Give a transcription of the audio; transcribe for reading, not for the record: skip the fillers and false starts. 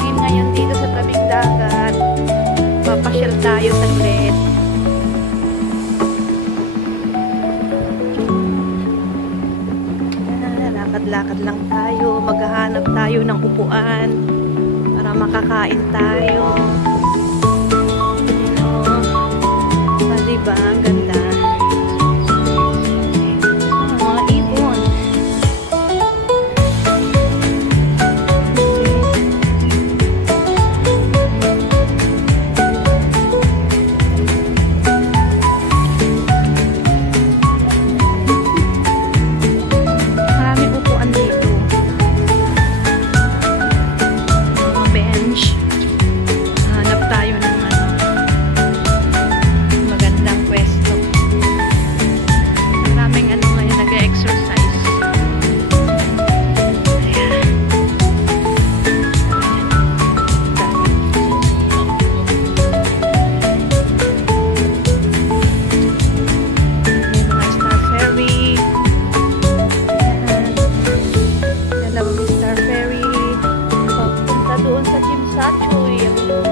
hangin ngayon dito sa tabing dagat. Papasyal tayo saglit. Lakad-lakad lang tayo. Maghahanap tayo ng upuan para makakain tayo. Diba? Ang ganda. Mga ibon. Maraming upuan dito. Mga bench. Hanap tayo ng magandang pwesto. Maraming ngayon nag-exercise. Ayan. Ayan mga Star Ferry. Ayan. Ayan lang ang Star Ferry. Papunta doon sa Chimsachoy.